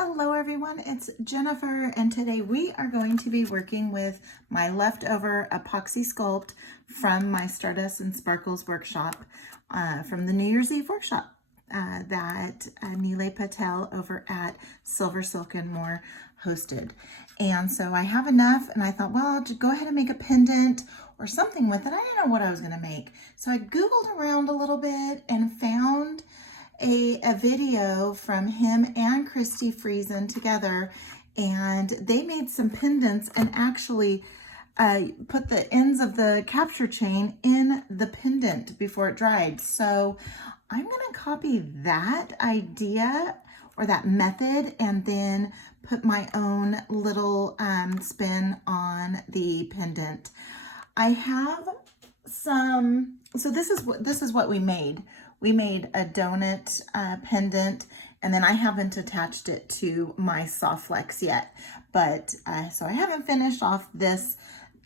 Hello everyone, it's Jennifer, and today we are going to be working with my leftover Apoxie Sculpt from my Stardust and Sparkles workshop from the New Year's Eve workshop that Nealay Patel over at SilverSilk and More hosted. And so I have enough, and I thought, well, I'll just go ahead and make a pendant or something with it. I didn't know what I was going to make. So I Googled around a little bit and found a video from him and Christi Friesen together, and they made some pendants and actually put the ends of the capture chain in the pendant before it dried. So I'm going to copy that idea or that method and then put my own little spin on the pendant. I have some, so this is what we made. We made a donut pendant, and then I haven't attached it to my soft flex yet. But so I haven't finished off this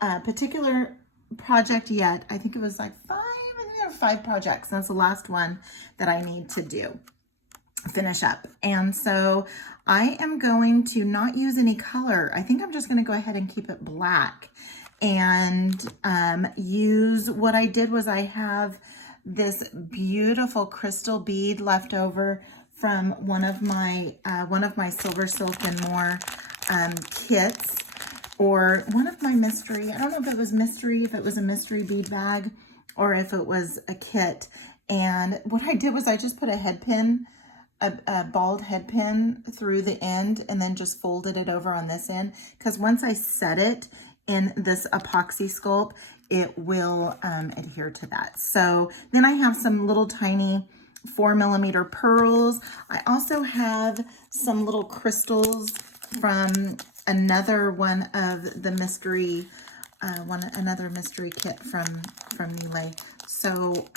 particular project yet. I think it was like I think there were 5 projects. That's the last one that I need to finish up. And so I am going to not use any color. I think I'm just going to go ahead and keep it black and use what I did was I have this beautiful crystal bead left over from one of my SilverSilk and More kits, or one of my mystery, I don't know if it was mystery, if it was a mystery bead bag or if it was a kit. And what I did was I just put a head pin, a bald head pin through the end, and then just folded it over on this end, because once I set it in this Apoxie Sculpt, it will adhere to that. So then I have some little tiny 4mm pearls. I also have some little crystals from another one of the mystery, another mystery kit from Nealay. So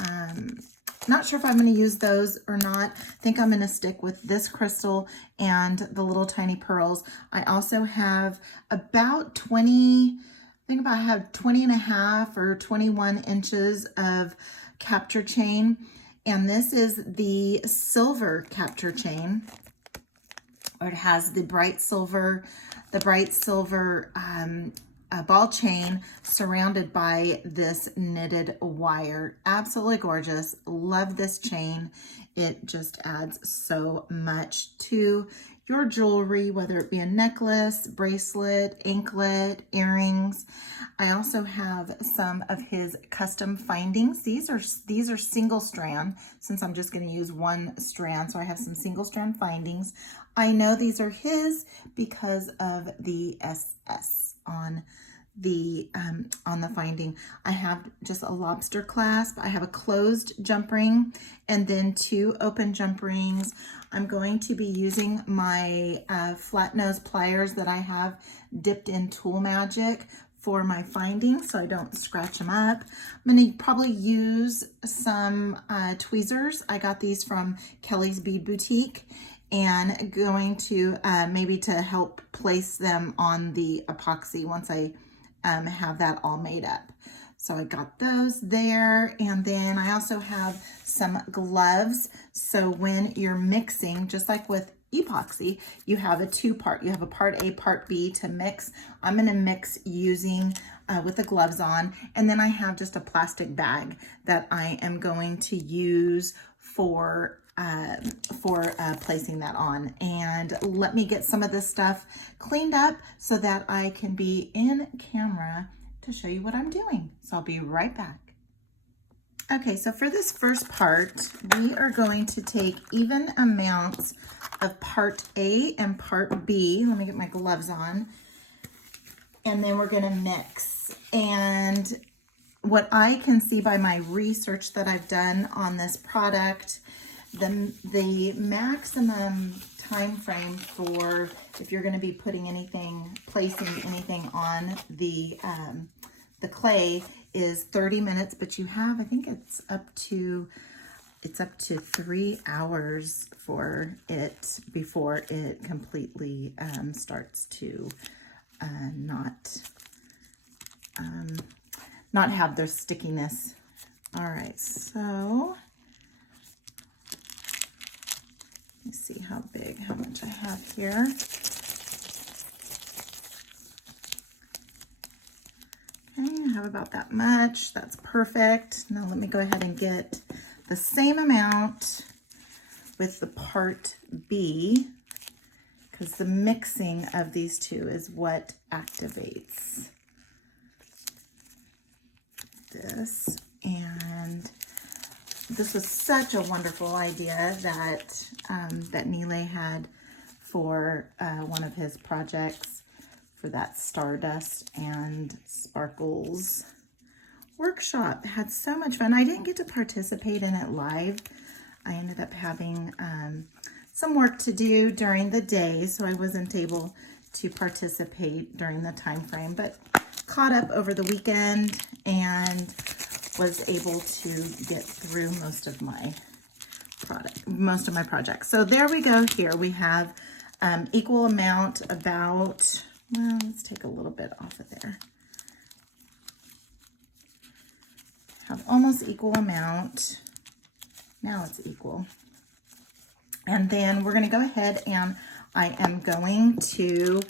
not sure if I'm going to use those or not. I think I'm going to stick with this crystal and the little tiny pearls. I also have about 20, I have 20 and a half or 21 inches of capture chain. And this is the silver capture chain, or it has the bright silver ball chain surrounded by this knitted wire. Absolutely gorgeous. Love this chain. It just adds so much to your jewelry, whether it be a necklace, bracelet, anklet, earrings. I also have some of his custom findings. These are single strand, since I'm just going to use one strand. So I have some single strand findings. I know these are his because of the SS on the finding. I have just a lobster clasp. I have a closed jump ring and then 2 open jump rings. I'm going to be using my flat nose pliers that I have dipped in Tool Magic for my findings so I don't scratch them up. I'm going to probably use some tweezers. I got these from Kelly's Bead Boutique, and going to maybe to help place them on the epoxy once I have that all made up. So I got those there, and then I also have some gloves. So when you're mixing, just like with epoxy, you have a 2-part. You have a part A, part B to mix. I'm going to mix using with the gloves on, and then I have just a plastic bag that I am going to use for placing that on. And let me get some of this stuff cleaned up so that I can be in camera to show you what I'm doing. So I'll be right back. Okay, so for this first part, we are going to take even amounts of part A and part B. Let me get my gloves on. And then we're going to mix. And what I can see by my research that I've done on this product, the maximum time frame for if you're going to be putting anything, placing anything on the clay is 30 minutes, but you have, I think it's up to 3 hours for it before it completely starts to not have the stickiness. All right, so see how much I have here. Okay, I have about that much. That's perfect. Now let me go ahead and get the same amount with the part B, because the mixing of these two is what activates this. And this was such a wonderful idea that that Nealay had for one of his projects for that Stardust and Sparkles workshop. Had so much fun. I didn't get to participate in it live. I ended up having some work to do during the day, so I wasn't able to participate during the time frame, but caught up over the weekend and was able to get through most of my projects. So there we go. Here we have equal amount, about, well, let's take a little bit off of there. Have almost equal amount. Now it's equal. And then we're going to go ahead and I am going to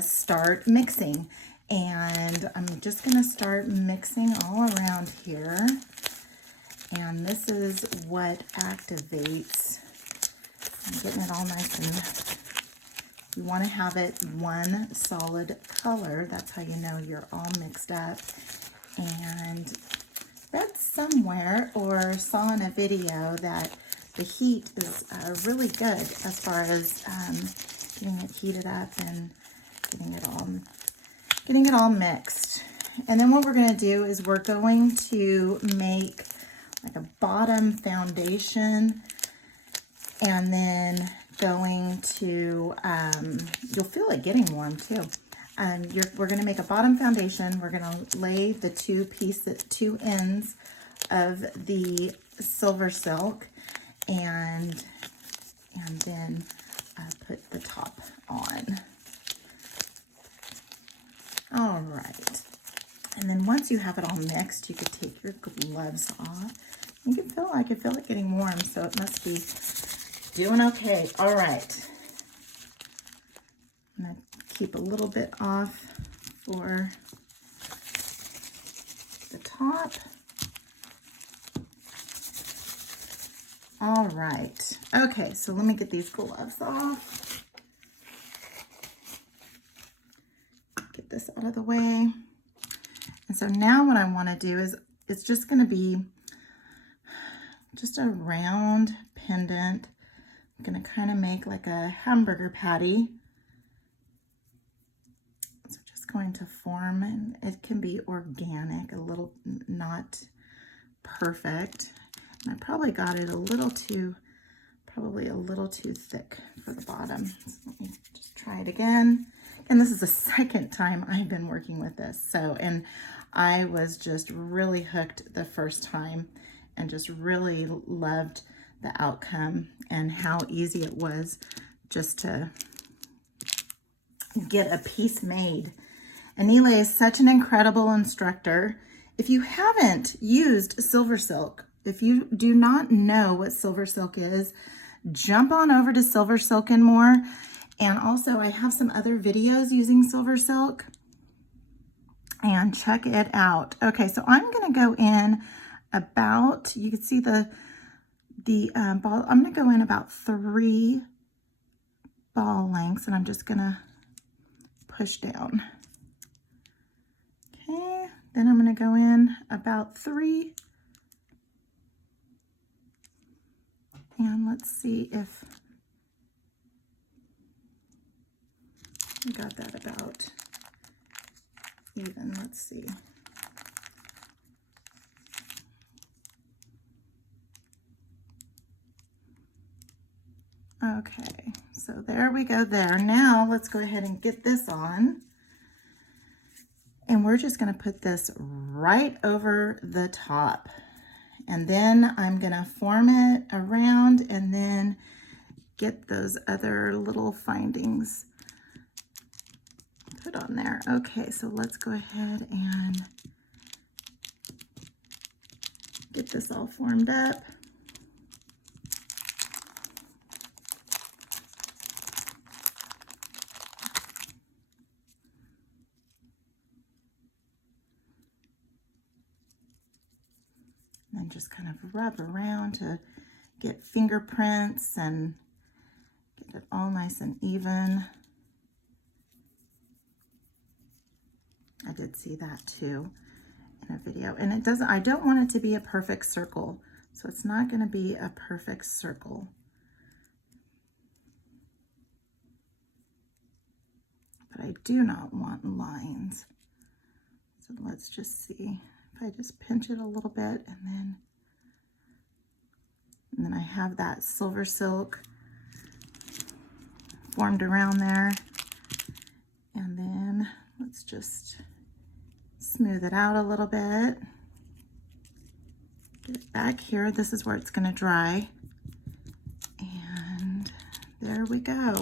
start mixing. And I'm just going to start mixing all around here. And this is what activates. I'm getting it all nice and you want to have it one solid color. That's how you know you're all mixed up. And read somewhere or saw in a video that the heat is really good as far as getting it heated up and getting it all mixed. And then what we're going to do is we're going to make like a bottom foundation, and then going to you'll feel it getting warm too. We're going to make a bottom foundation. We're going to lay the two ends of the SilverSilk, and then put the top on. All right. And then once you have it all mixed, you could take your gloves off. You can feel, I can feel it getting warm, so it must be doing okay. All right. I'm going to keep a little bit off for the top. All right. Okay, so let me get these gloves off. Get this out of the way. And so now what I want to do is, it's just going to be just a round pendant. I'm going to kind of make like a hamburger patty. So just going to form, and it can be organic, a little, not perfect. And I probably got it probably a little too thick for the bottom. So let me just try it again. And this is the second time I've been working with this. So, and I was just really hooked the first time and just really loved the outcome and how easy it was just to get a piece made. And Nealay is such an incredible instructor. If you haven't used SilverSilk, if you do not know what SilverSilk is, jump on over to SilverSilk and More. And also I have some other videos using SilverSilk, and check it out. Okay, so I'm going to go in about, you can see the ball, I'm going to go in about 3 ball lengths, and I'm just going to push down. Okay, then I'm going to go in about 3. And let's see if we got that about even. Let's see. Okay, so there we go there. Now let's go ahead and get this on. And we're just going to put this right over the top. And then I'm going to form it around and then get those other little findings put on there. Okay, so let's go ahead and get this all formed up. then just kind of rub around to get fingerprints and get it all nice and even. I did see that too in a video, and it doesn't, I don't want it to be a perfect circle, so it's not going to be a perfect circle. But I do not want lines. So let's just see if I just pinch it a little bit, and then I have that SilverSilk formed around there. And then let's just smooth it out a little bit. Get it back here. This is where it's going to dry. And there we go.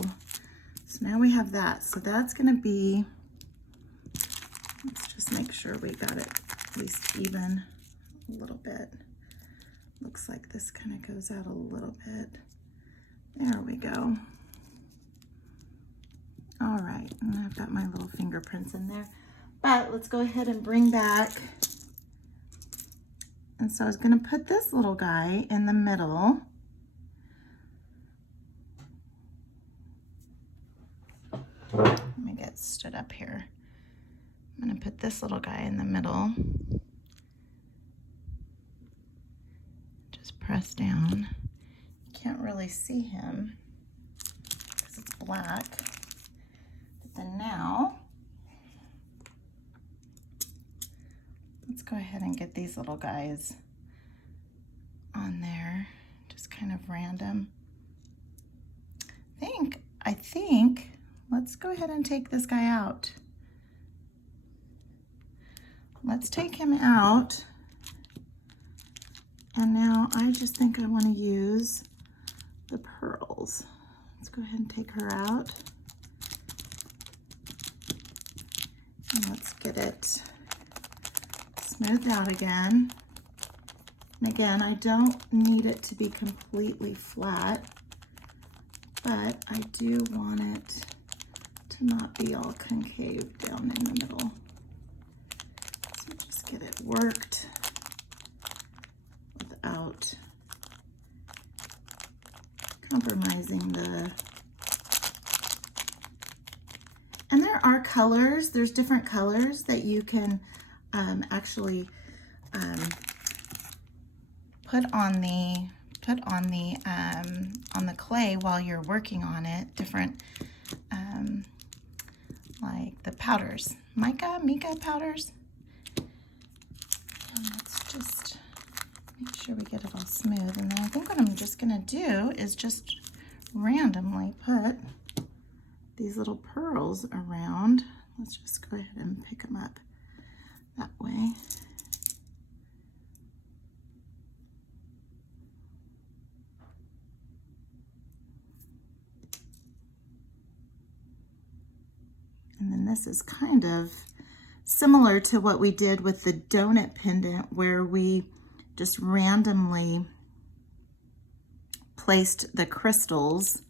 So now we have that. So that's going to be, let's just make sure we got it at least even a little bit. Looks like this kind of goes out a little bit. There we go. All right, and I've got my little fingerprints in there. But let's go ahead and bring back. And so I was going to put this little guy in the middle. Let me get stood up here. I'm going to put this little guy in the middle. Just press down. You can't really see him because it's black. But then now, let's go ahead and get these little guys on there. Just kind of random. I think, let's go ahead and take this guy out. Let's take him out. And now I just think I want to use the pearls. Let's go ahead and take her out. And let's get it smoothed out again. And again, I don't need it to be completely flat, but I do want it to not be all concave down in the middle. So just get it worked without compromising the, and there are colors, there's different colors that you can actually put on the clay while you're working on it. Different like the powders, mica powders. And let's just make sure we get it all smooth. And then I think what I'm just gonna do is just randomly put these little pearls around. Let's just go ahead and pick them up that way. And then this is kind of similar to what we did with the donut pendant, where we just randomly placed the crystals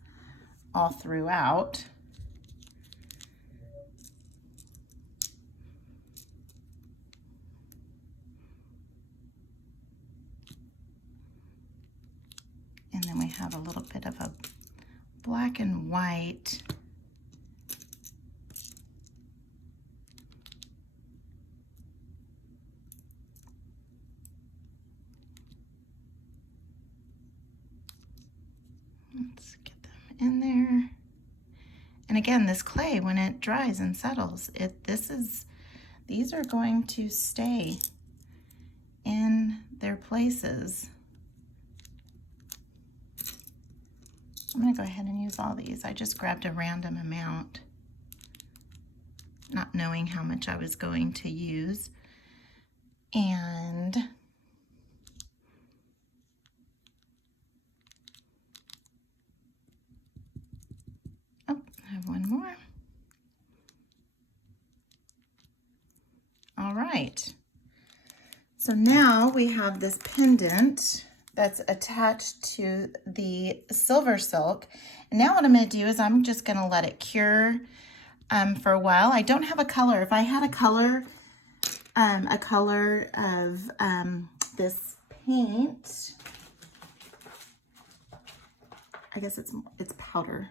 all throughout. And then we have a little bit of a black and white. Let's get them in there. And again, this clay, when it dries and settles, these are going to stay in their places. I'm going to go ahead and use all these. I just grabbed a random amount, not knowing how much I was going to use. And oh, I have one more. All right. So now we have this pendant that's attached to the SilverSilk. And now what I'm going to do is I'm just going to let it cure for a while. I don't have a color. If I had a color of this paint. I guess it's powder.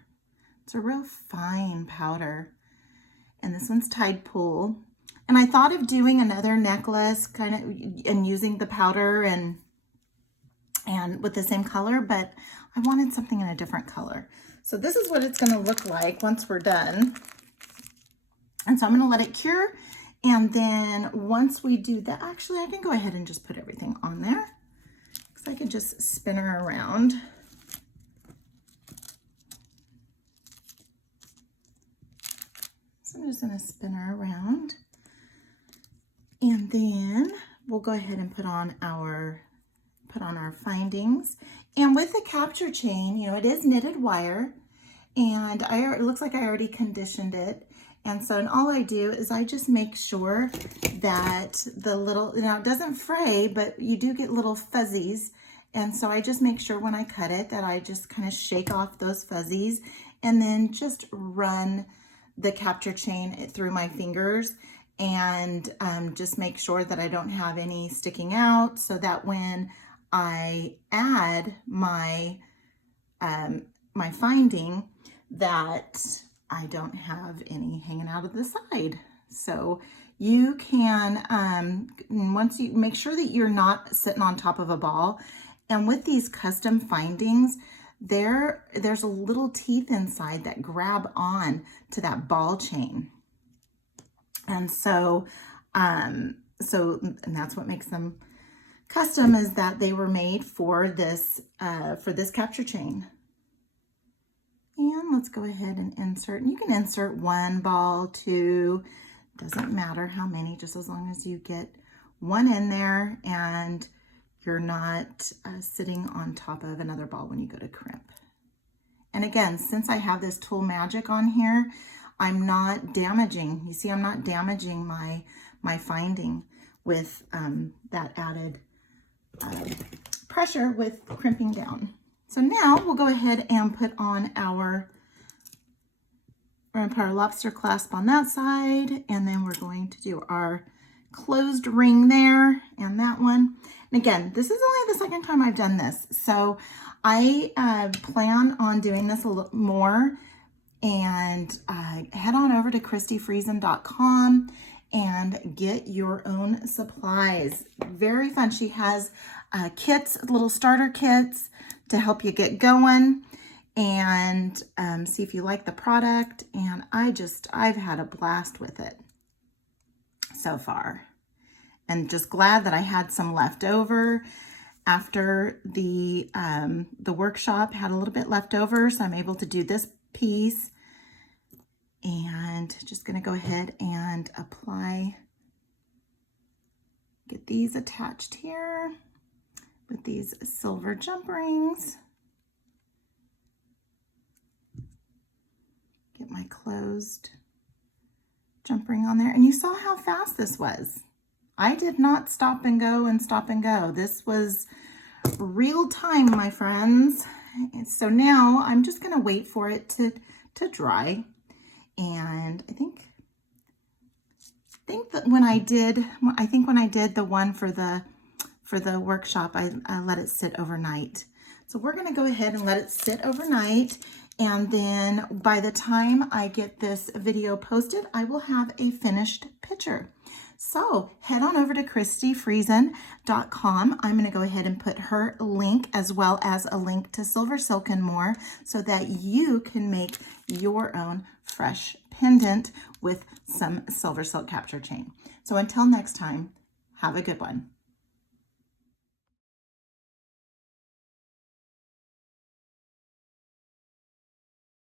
It's a real fine powder. And this one's Tide Pool. And I thought of doing another necklace kind of and using the powder and with the same color, but I wanted something in a different color. So this is what it's going to look like once we're done. And so I'm going to let it cure. And then once we do that, actually I can go ahead and just put everything on there because I can just spin her around. So I'm just going to spin her around. And then we'll go ahead and put on our findings. And with the capture chain, you know, it is knitted wire, and it looks like I already conditioned it. And so, and all I do is I just make sure that the little, now it doesn't fray, but you do get little fuzzies. And so I just make sure when I cut it that I just kind of shake off those fuzzies and then just run the capture chain through my fingers and just make sure that I don't have any sticking out, so that when I add my my finding, that I don't have any hanging out of the side. So you can, once you make sure that you're not sitting on top of a ball, and with these custom findings, there's a little teeth inside that grab on to that ball chain. And so, and that's what makes them custom, is that they were made for this capture chain. And let's go ahead and insert. And you can insert 1 ball, 2, doesn't matter how many, just as long as you get one in there and you're not sitting on top of another ball when you go to crimp. And again, since I have this Tool Magic on here, I'm not damaging. You see, I'm not damaging my finding with that added pressure with crimping down. So now we'll go ahead and put on we're going to put our lobster clasp on that side, and then we're going to do our closed ring there and that one. And again, this is only the second time I've done this, so I plan on doing this a little more. And head on over to ChristiFriesen.com and get your own supplies. Very fun. She has kits, little starter kits to help you get going and see if you like the product. And I've had a blast with it so far. And just glad that I had some left over after the workshop, had a little bit left over, so I'm able to do this piece. And just going to go ahead and get these attached here with these silver jump rings. Get my closed jump ring on there. And you saw how fast this was. I did not stop and go and stop and go. This was real time, my friends. And so now I'm just going to wait for it to dry. And I think that when I did the one for the workshop, I let it sit overnight. So we're going to go ahead and let it sit overnight. And then by the time I get this video posted, I will have a finished picture. So head on over to ChristiFriesen.com. I'm going to go ahead and put her link as well as a link to SilverSilk and more, so that you can make your own fresh pendant with some SilverSilk capture chain. So until next time, have a good one.